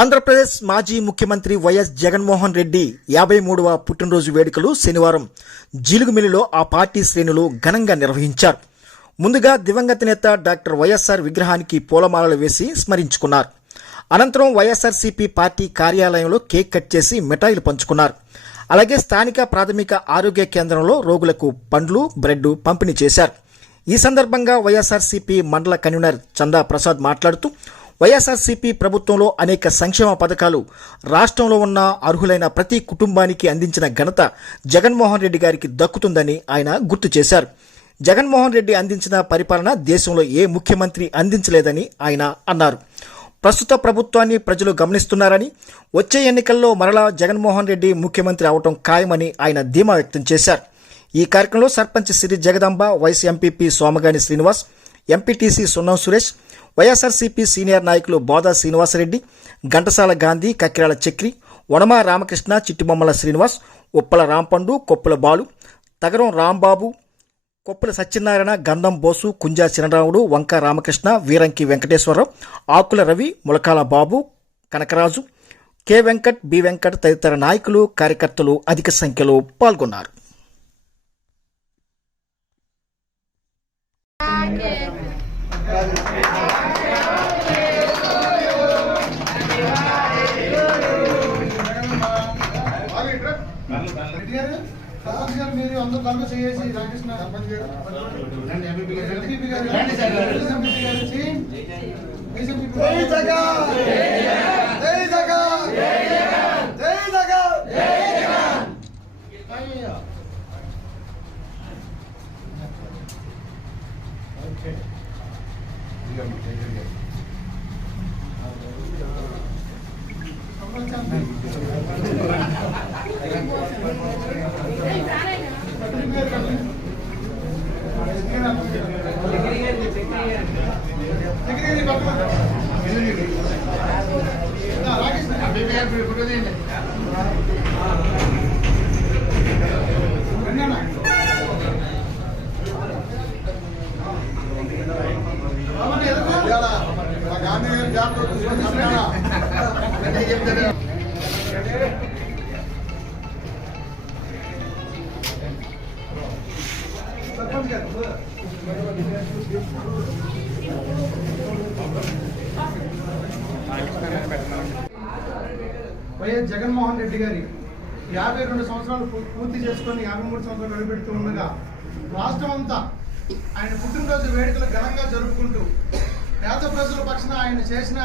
ఆంధ్రప్రదేశ్ మాజీ ముఖ్యమంత్రి వైఎస్ జగన్మోహన్ రెడ్డి యాభై మూడవ పుట్టినరోజు వేడుకలు శనివారం జిలుగుమిల్లిలో ఆ పార్టీ శ్రేణులు ఘనంగా నిర్వహించారు. ముందుగా దివంగత నేత డాక్టర్ వైఎస్ఆర్ విగ్రహానికి పూలమాలలు వేసి స్మరించుకున్నారు. అనంతరం వైఎస్ఆర్సీపీ పార్టీ కార్యాలయంలో కేక్ కట్ చేసి మిఠాయిలు పంచుకున్నారు. అలాగే స్థానిక ప్రాథమిక ఆరోగ్య కేంద్రంలో రోగులకు పండ్లు బ్రెడ్ పంపిణీ చేశారు. ఈ సందర్భంగా వైఎస్ఆర్సీపీ మండల కన్వీనర్ చందా ప్రసాద్ మాట్లాడుతూ వైఎస్ఆర్సీపీ ప్రభుత్వంలో అనేక సంక్షేమ పథకాలు రాష్ట్రంలో ఉన్న అర్హులైన ప్రతి కుటుంబానికి అందించిన ఘనత జగన్మోహన్ రెడ్డి గారికి దక్కుతుందని ఆయన గుర్తు చేశారు. జగన్మోహన్ రెడ్డి అందించిన పరిపాలన దేశంలో ఏ ముఖ్యమంత్రి అందించలేదని ఆయన అన్నారు. ప్రస్తుత ప్రభుత్వాన్ని ప్రజలు గమనిస్తున్నారని వచ్చే ఎన్నికల్లో మరలా జగన్మోహన్ రెడ్డి ముఖ్యమంత్రి అవటం ఖాయమని ఆయన ధీమా వ్యక్తం చేశారు. ఈ కార్యక్రమంలో sarpanch Siri Jagadamba vice MPP Somagani Srinivas MPTC Sunnam Suresh YSRCP senior నాయకులు బోదా శ్రీనివాసరెడ్డి ఘంటసాల గాంధీ కక్కిరాల చక్రి వనమా రామకృష్ణ చిట్టిబొమ్మల శ్రీనివాస్ ఉప్పల రాంపండు కొప్పుల బాలు తగరం రాంబాబు కొప్పుల సత్యనారాయణ గంధం బోసు కుంజా చినరాముడు వంక రామకృష్ణ వీరంకి వెంకటేశ్వరరావు ఆకుల రవి ములకాల బాబు కనకరాజు కె వెంకట్ బి వెంకట్ తదితర నాయకులు కార్యకర్తలు అధిక సంఖ్యలో పాల్గొన్నారు. మీరు అందరూ చేసి రామకృష్ణ ఎంపీపీ గారు ఎంపీపీ గారు జై జగన్ జై జగన్ జై జగన్ రా, రామకృష్ణ. రండన్నా. రామన్న, ఎదురుగా. మా గాంధీ గారి జాతర చూసుకొని చెప్తాడా? సర్పంచ్ గారు వైఎస్ జగన్మోహన్ రెడ్డి గారి యాభై రెండు సంవత్సరాలు పూర్తి చేసుకొని యాభై మూడు సంవత్సరాలు నిలబెడుతూ ఉండగా రాష్ట్రం అంతా ఆయన పుట్టినరోజు వేడుకలు ఘనంగా జరుపుకుంటూ పేద ప్రజల పక్షాన ఆయన చేసిన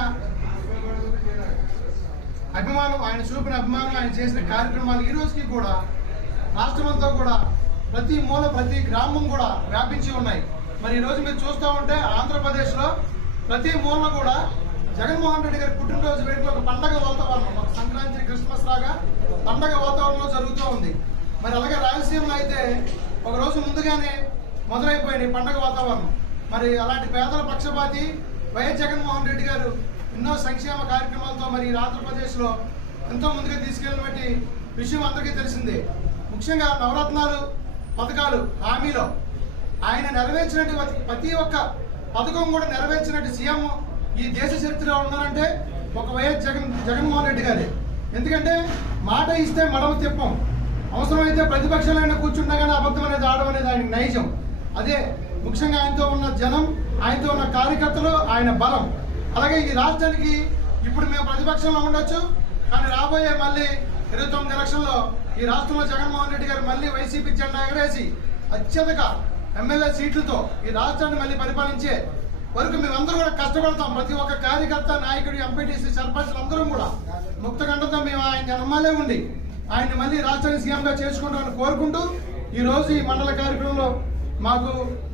అభిమానం ఆయన చూపిన అభిమానం ఆయన చేసిన కార్యక్రమాలు ఈ రోజుకి కూడా రాష్ట్రమంతా కూడా ప్రతి మూల ప్రతి గ్రామం కూడా వ్యాపించి ఉన్నాయి. మరి ఈ రోజు మీరు చూస్తూ ఉంటే ఆంధ్రప్రదేశ్లో ప్రతి మూలన కూడా జగన్మోహన్ రెడ్డి గారి పుట్టినరోజు వేడుక ఒక పండగ వాతావరణం. ఒక సంక్రాంతి క్రిస్మస్ లాగా పండగ వాతావరణంలో జరుగుతూ ఉంది. మరి అలాగే రాయలసీమలో అయితే ఒక రోజు ముందుగానే మొదలైపోయింది పండగ వాతావరణం. మరి అలాంటి పేదల పక్షపాతి వైఎస్ జగన్మోహన్ రెడ్డి గారు ఎన్నో సంక్షేమ కార్యక్రమాలతో మరి ఈ ఆంధ్రప్రదేశ్లో ఎంతో ముందుగా తీసుకెళ్ళినటువంటి విషయం అందరికీ తెలిసిందే. ముఖ్యంగా నవరత్నాలు పథకాలు హామీలో. ఆయన నెరవేర్చినట్టు ప్రతి ఒక్క పథకం కూడా నెరవేర్చినట్టు సీఎం ఈ దేశ చరిత్రలో ఉన్నారంటే ఒక వైఎస్ జగన్ జగన్మోహన్ రెడ్డి గారే. ఎందుకంటే మాట ఇస్తే మడమ తిప్పం. అవసరమైతే ప్రతిపక్షాలైనా కూర్చున్నా కానీ అబద్ధం అనేది ఆడడం అనేది ఆయన నైజం. అదే ముఖ్యంగా ఆయనతో ఉన్న జనం ఆయనతో ఉన్న కార్యకర్తలు ఆయన బలం. అలాగే ఈ రాష్ట్రానికి ఇప్పుడు మేము ప్రతిపక్షంలో ఉండొచ్చు కానీ రాబోయే మళ్ళీ ఇరవై తొమ్మిది ఎలక్షన్లో ఈ రాష్ట్రంలో జగన్మోహన్ రెడ్డి గారు మళ్ళీ వైసీపీ జెండా ఎగరేసి అత్యధిక ఎమ్మెల్యే సీట్లతో ఈ రాష్ట్రాన్ని మళ్ళీ పరిపాలించే వరకు మేమందరూ కూడా కష్టపడతాం. ప్రతి ఒక్క కార్యకర్త నాయకుడు ఎంపీటీసీ సర్పంచ్లు అందరూ కూడా ముక్త గంటతో మేము ఆయన నమ్మాలే ఉండి ఆయన్ని మళ్ళీ రాష్ట్రానికి సీఎంగా చేసుకుంటామని కోరుకుంటూ ఈరోజు ఈ మండల కార్యక్రమంలో మాకు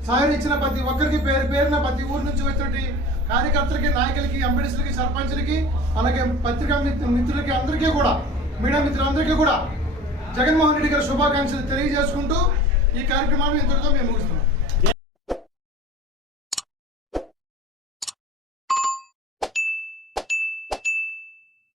సహాయం ఇచ్చిన ప్రతి ఒక్కరికి పేరు పేరున ప్రతి ఊరు నుంచి వచ్చినటువంటి కార్యకర్తలకి నాయకులకి ఎంపీడీసీలకి సర్పంచ్లకి అలాగే పత్రికా మిత్రులకి అందరికీ కూడా మీడియా మిత్రులందరికీ కూడా జగన్మోహన్ రెడ్డి గారి శుభాకాంక్షలు తెలియజేసుకుంటూ ఈ కార్యక్రమాన్ని ఇంతటితో మేము ముగిస్తున్నాం.